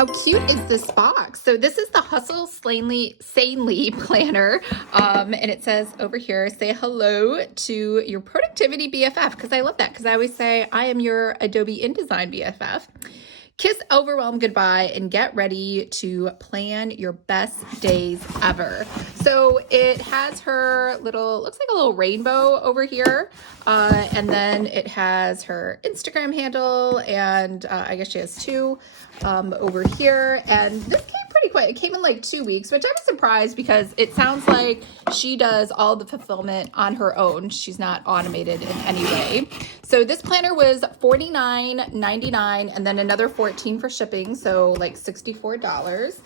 how cute is this box? So this is the Hustle Sanely planner. And it says over here, say hello to your productivity BFF, because I love that, because I always say I am your Adobe InDesign BFF. Kiss overwhelm goodbye and get ready to plan your best days ever. So it has her little, looks like a little rainbow over here. And then it has her Instagram handle, and I guess she has two over here. And this came pretty quick. It came in like 2 weeks, which I was surprised because it sounds like she does all the fulfillment on her own. She's not automated in any way. So this planner was $49.99 and then another $14 for shipping, so like $64.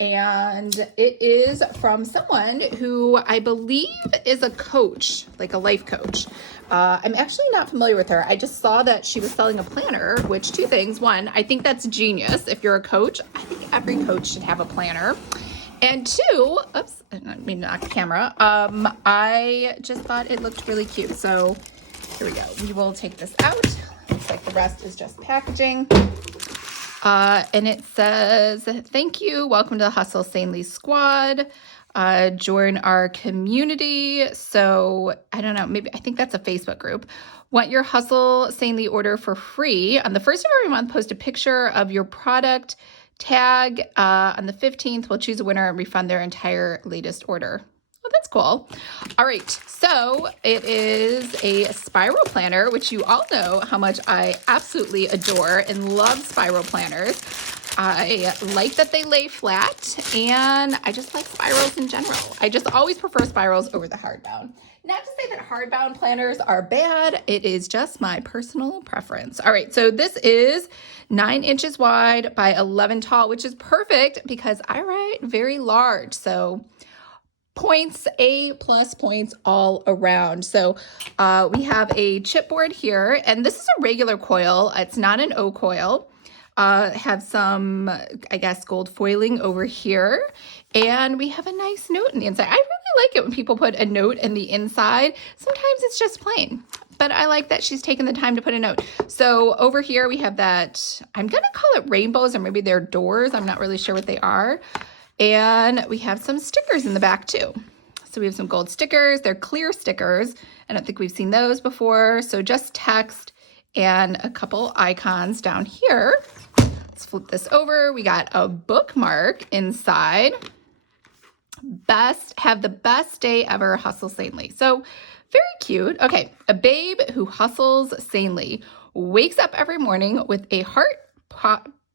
And it is from someone who I believe is a coach, like a life coach. I'm actually not familiar with her. I just saw that she was selling a planner, which two things. One, I think that's genius. If you're a coach, I think every coach should have a planner. And two, oops, I didn't mean to knock the camera. I just thought it looked really cute. So here we go. We will take this out. Looks like the rest is just packaging. And it says, thank you. Welcome to the Hustle Sanely Squad. Join our community. So I don't know, maybe I think that's a Facebook group. Want your Hustle Sanely order for free. On the first of every month, post a picture of your product tag. On the 15th, we'll choose a winner and refund their entire latest order. Oh, that's cool. All right, so it is a spiral planner, which you all know how much I absolutely adore and love spiral planners. I like that they lay flat, and I just like spirals in general. I just always prefer spirals over the hardbound. Not to say that hardbound planners are bad, it is just my personal preference. All right, so this is 9 inches wide by 11 tall, which is perfect because I write very large. So points, A+ points all around. So we have a chipboard here, and this is a regular coil. It's not an O coil. Have some, I guess, gold foiling over here. And we have a nice note in the inside. I really like it when people put a note in the inside. Sometimes it's just plain, but I like that she's taken the time to put a note. So over here we have that, I'm going to call it rainbows, or maybe they're doors. I'm not really sure what they are. And we have some stickers in the back too. So we have some gold stickers. They're clear stickers. I don't think we've seen those before. So just text and a couple icons down here. Let's flip this over. We got a bookmark inside. Have the best day ever, Hustle Sanely. So very cute. Okay, a babe who hustles sanely wakes up every morning with a heart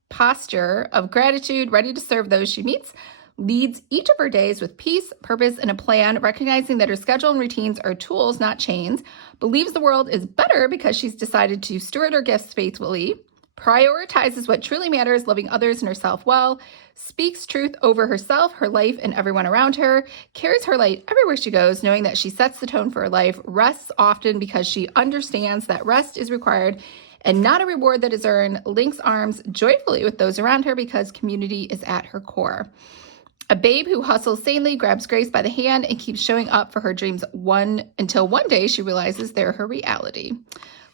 posture of gratitude, ready to serve those she meets, leads each of her days with peace, purpose, and a plan, recognizing that her schedule and routines are tools, not chains, believes the world is better because she's decided to steward her gifts faithfully, prioritizes what truly matters, loving others and herself well, speaks truth over herself, her life, and everyone around her, carries her light everywhere she goes, knowing that she sets the tone for her life, rests often because she understands that rest is required and not a reward that is earned, links arms joyfully with those around her because community is at her core. A babe who hustles sanely, grabs grace by the hand, and keeps showing up for her dreams until one day she realizes they're her reality.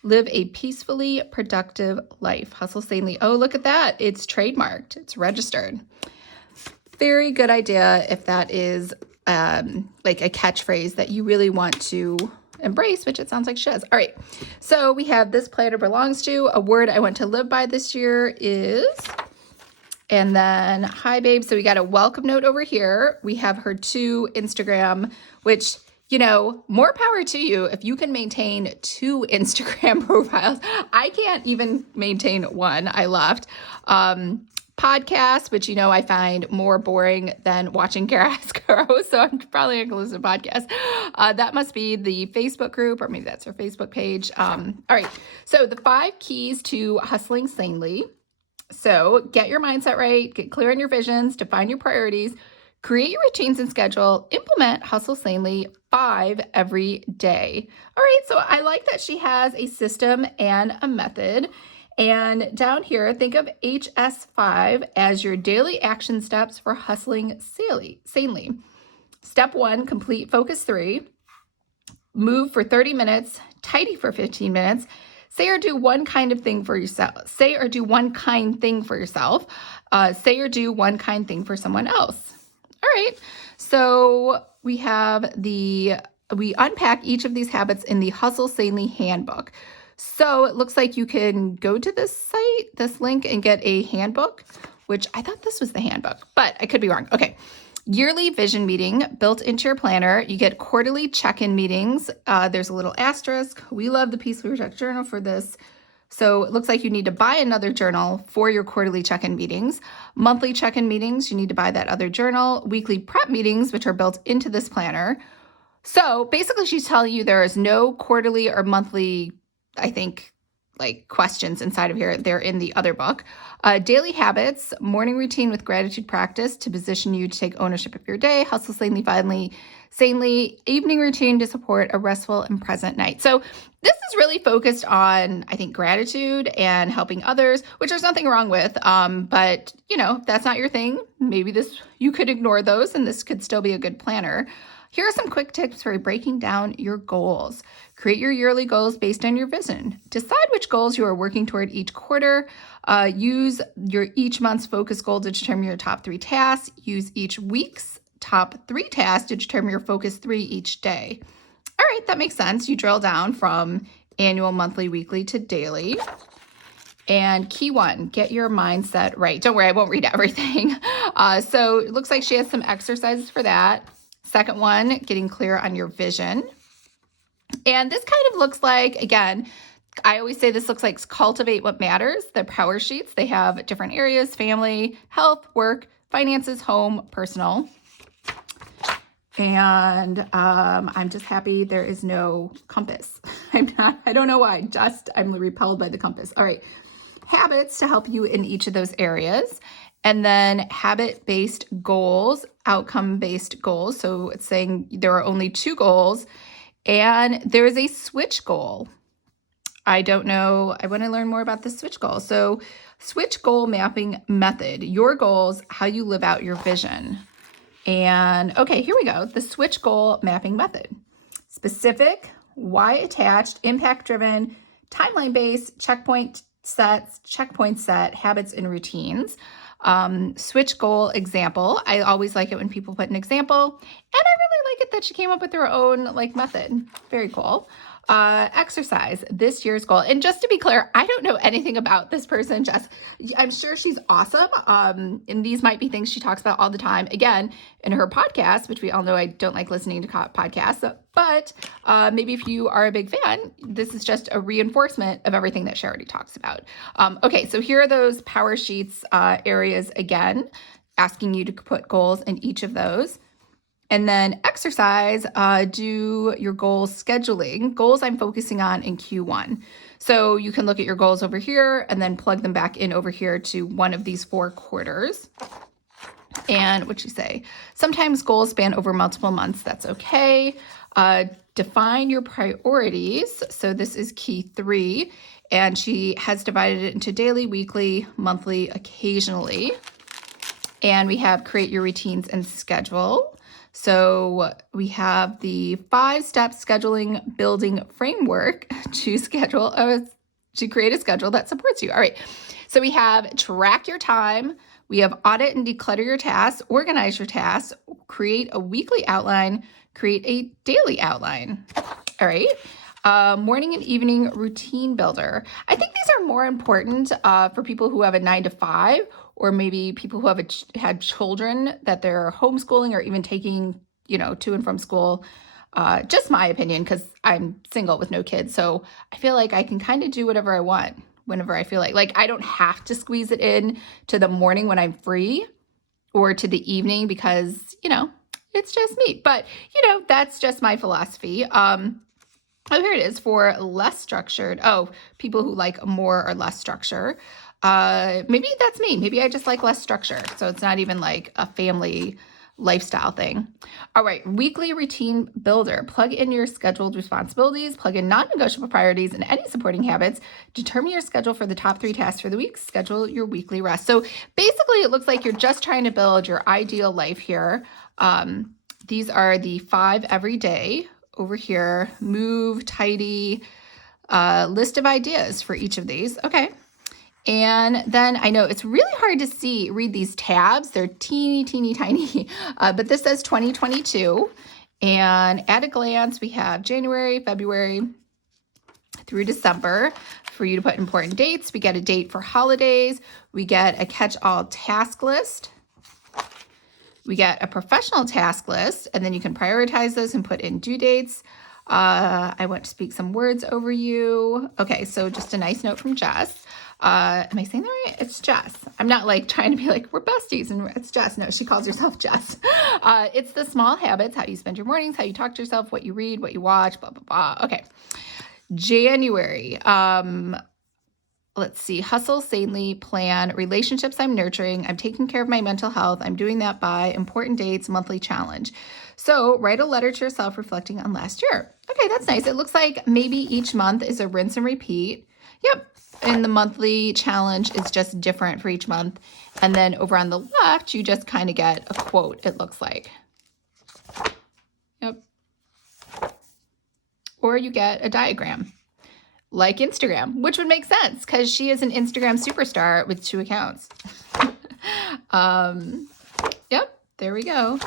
Live a peacefully productive life. Hustle sanely. Oh, look at that. It's trademarked. It's registered. Very good idea if that is like a catchphrase that you really want to embrace, which it sounds like she does. All right, so we have this planner belongs to. A word I want to live by this year is, and then hi babe. So we got a welcome note over here. We have her 2 Instagram, which, you know, more power to you if you can maintain 2 Instagram profiles. I can't even maintain 1. I left. Podcasts, which, you know, I find more boring than watching grass grow, so I'm probably not going to listen to podcasts. That must be the Facebook group, or maybe that's her Facebook page. All right, so the 5 keys to hustling sanely. So get your mindset right, get clear on your visions, define your priorities, create your routines and schedule, implement Hustle Sanely 5 every day. All right, so I like that she has a system and a method. And down here, think of HS5 as your daily action steps for hustling sanely. Step 1, complete focus 3, move for 30 minutes, tidy for 15 minutes, Say or do one kind of thing for yourself. Say or do one kind thing for yourself. Say or do one kind thing for someone else. All right. So we unpack each of these habits in the Hustle Sanely handbook. So it looks like you can go to this site, this link, and get a handbook, which I thought this was the handbook, but I could be wrong. Okay. Yearly vision meeting built into your planner. You get quarterly check-in meetings. There's a little asterisk. We love the Peacefully Reject Journal for this. So it looks like you need to buy another journal for your quarterly check-in meetings. Monthly check-in meetings, you need to buy that other journal. Weekly prep meetings, which are built into this planner. So basically she's telling you there is no quarterly or monthly, I think, like questions inside of here. They're in the other book. Daily habits, morning routine with gratitude practice to position you to take ownership of your day. Hustle sanely, evening routine to support a restful and present night. So this is really focused on, I think, gratitude and helping others, which there's nothing wrong with. But if that's not your thing, maybe you could ignore those and this could still be a good planner. Here are some quick tips for breaking down your goals. Create your yearly goals based on your vision. Decide which goals you are working toward each quarter. Use your each month's focus goal to determine your top 3 tasks. Use each week's top 3 tasks to determine your focus 3 each day. All right, that makes sense. You drill down from annual, monthly, weekly to daily. And key 1, get your mindset right. Don't worry, I won't read everything. So it looks like she has some exercises for that. Second one, getting clear on your vision. And this kind of looks like, again, I always say this looks like cultivate what matters. The power sheets, they have different areas: family, health, work, finances, home, personal. And I'm just happy there is no compass. I don't know why, I'm repelled by the compass. All right, habits to help you in each of those areas. And then habit-based goals, outcome-based goals. So it's saying there are only 2 goals and there is a switch goal. I don't know. I want to learn more about the switch goal. So switch goal mapping method, your goals, how you live out your vision. And okay, here we go. The switch goal mapping method. Specific, why attached, impact-driven, timeline-based, checkpoint set, habits and routines. Switch goal example. I always like it when people put an example, and I really like it that she came up with her own method. Very cool. Exercise, this year's goal. And just to be clear, I don't know anything about this person, Jess. I'm sure she's awesome. And these might be things she talks about all the time. Again, in her podcast, which we all know I don't like listening to podcasts, but maybe if you are a big fan, this is just a reinforcement of everything that she already talks about. Okay, so here are those power sheets areas again, asking you to put goals in each of those. And then exercise, do your goals scheduling. Goals I'm focusing on in Q1. So you can look at your goals over here and then plug them back in over here to one of these 4 quarters. And what'd you say? Sometimes goals span over multiple months. That's okay. Define your priorities. So this is key 3. And she has divided it into daily, weekly, monthly, occasionally. And we have create your routines and schedule. So we have the 5-step scheduling building framework to create a schedule that supports you. All right. So we have track your time. We have audit and declutter your tasks, organize your tasks, create a weekly outline, create a daily outline. All right. Morning and evening routine builder. I think these are more important for people who have a 9-to-5, or maybe people who have had children that they're homeschooling or even taking, to and from school. Just my opinion, because I'm single with no kids. So I feel like I can kind of do whatever I want whenever I feel like I don't have to squeeze it in to the morning when I'm free or to the evening because, it's just me. But, that's just my philosophy. Oh, here it is for less structured. Oh, people who like more or less structure. Maybe that's me. Maybe I just like less structure. So it's not even like a family lifestyle thing. All right. Weekly routine builder. Plug in your scheduled responsibilities, plug in non-negotiable priorities and any supporting habits. Determine your schedule for the top 3 tasks for the week. Schedule your weekly rest. So basically it looks like you're just trying to build your ideal life here. These are the 5 every day over here: move, tidy, list of ideas for each of these. Okay. And then I know it's really hard to read these tabs. They're teeny, teeny, tiny. But this says 2022. And at a glance, we have January, February through December for you to put important dates. We get a date for holidays. We get a catch-all task list. We get a professional task list, and then you can prioritize those and put in due dates. I want to speak some words over you. Okay, so just a nice note from Jess. Am I saying that right? It's Jess. I'm not like trying to be like, we're besties and it's Jess. No, she calls herself Jess. It's the small habits, how you spend your mornings, how you talk to yourself, what you read, what you watch, blah, blah, blah. Okay. January. Let's see. Hustle, sanely, plan, relationships I'm nurturing. I'm taking care of my mental health. I'm doing that by important dates, monthly challenge. So write a letter to yourself reflecting on last year. Okay, that's nice. It looks like maybe each month is a rinse and repeat. Yep. And the monthly challenge is just different for each month. And then over on the left, you just kind of get a quote, it looks like. Yep. Or you get a diagram, like Instagram, which would make sense because she is an Instagram superstar with 2 accounts. Yep, there we go.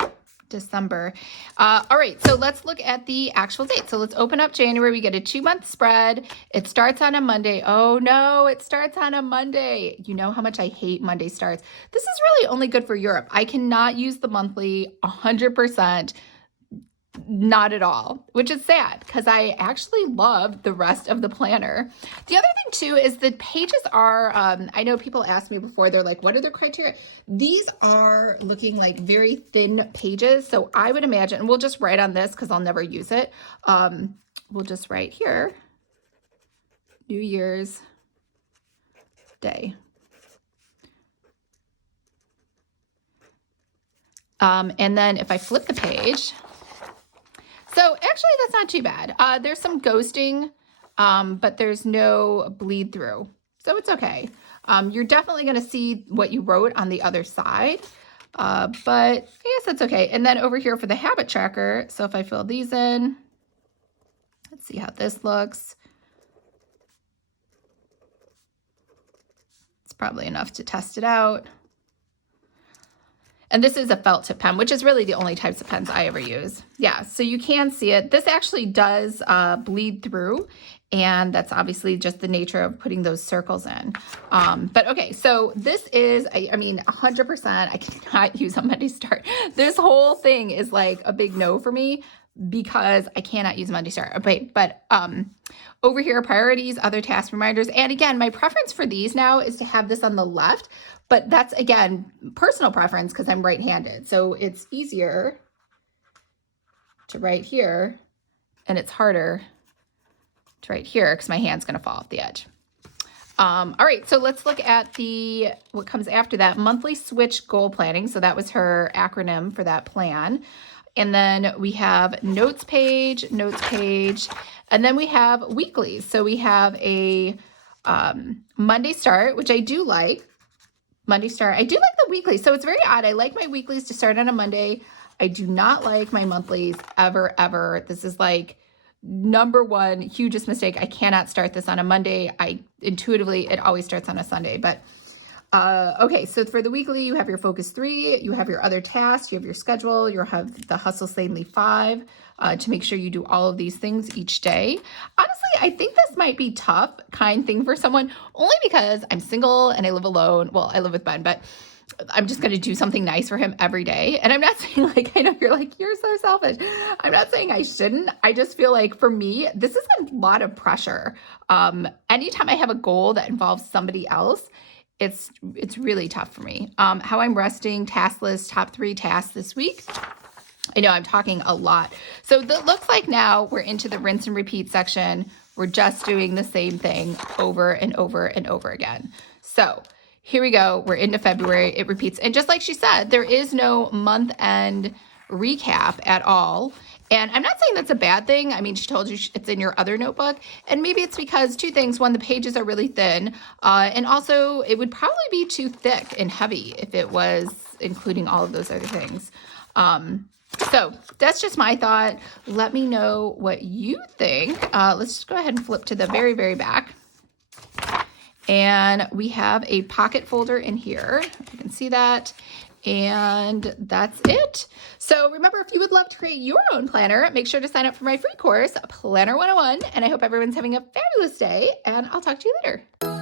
December. All right, so let's look at the actual date. So let's open up January. We get a 2-month spread. It starts on a Monday. Oh no, it starts on a Monday. You know how much I hate Monday starts. This is really only good for Europe. I cannot use the monthly 100%. Not at all, which is sad because I actually love the rest of the planner. The other thing too is the pages are, I know people asked me before, they're like, what are the criteria? These are looking like very thin pages. So I would imagine, and we'll just write on this because I'll never use it. We'll just write here, New Year's Day. And then if I flip the page, so actually that's not too bad. There's some ghosting, but there's no bleed through. So it's okay. You're definitely going to see what you wrote on the other side, but I guess that's okay. And then over here for the habit tracker, so if I fill these in, let's see how this looks. It's probably enough to test it out. And this is a felt tip pen, which is really the only types of pens I ever use. Yeah, so you can see it. This actually does bleed through, and that's obviously just the nature of putting those circles in. But okay, so this is, I mean, 100%, I cannot use a Monday start. This whole thing is like a big no for me because I cannot use Monday start. Okay, but over here, priorities, other task reminders. And again, my preference for these now is to have this on the left. But that's, again, personal preference because I'm right-handed. So it's easier to write here, and it's harder to write here because my hand's going to fall off the edge. All right, so let's look at what comes after that, monthly switch goal planning. So that was her acronym for that plan. And then we have notes page, and then we have weeklies. So we have a Monday start, which I do like. Monday start. I do like the weekly. So it's very odd. I like my weeklies to start on a Monday. I do not like my monthlies ever, ever. This is like number one hugest mistake. I cannot start this on a Monday. Intuitively, it always starts on a Sunday. But okay, so for the weekly, you have your focus 3, you have your other tasks, you have your schedule, you have the hustle sanely 5 to make sure you do all of these things each day. Honestly, I think this might be kind thing for someone only because I'm single and I live alone. Well, I live with Ben, but I'm just going to do something nice for him every day. And I'm not saying like, I know you're like, you're so selfish. I'm not saying I shouldn't. I just feel like for me, this is a lot of pressure. Anytime I have a goal that involves somebody else, it's really tough for me. How I'm resting, task list, top 3 tasks this week. I know I'm talking a lot. So it looks like now we're into the rinse and repeat section. We're just doing the same thing over and over and over again. So here we go. We're into February. It repeats. And just like she said, there is no month end recap at all. And I'm not saying that's a bad thing. I mean, she told you it's in your other notebook. And maybe it's because 2 things. One, the pages are really thin. And also, it would probably be too thick and heavy if it was including all of those other things. So that's just my thought. Let me know what you think. Let's just go ahead and flip to the very, very back. And we have a pocket folder in here. You can see that. And that's it. So remember, if you would love to create your own planner, make sure to sign up for my free course, Planner 101. And I hope everyone's having a fabulous day, and I'll talk to you later.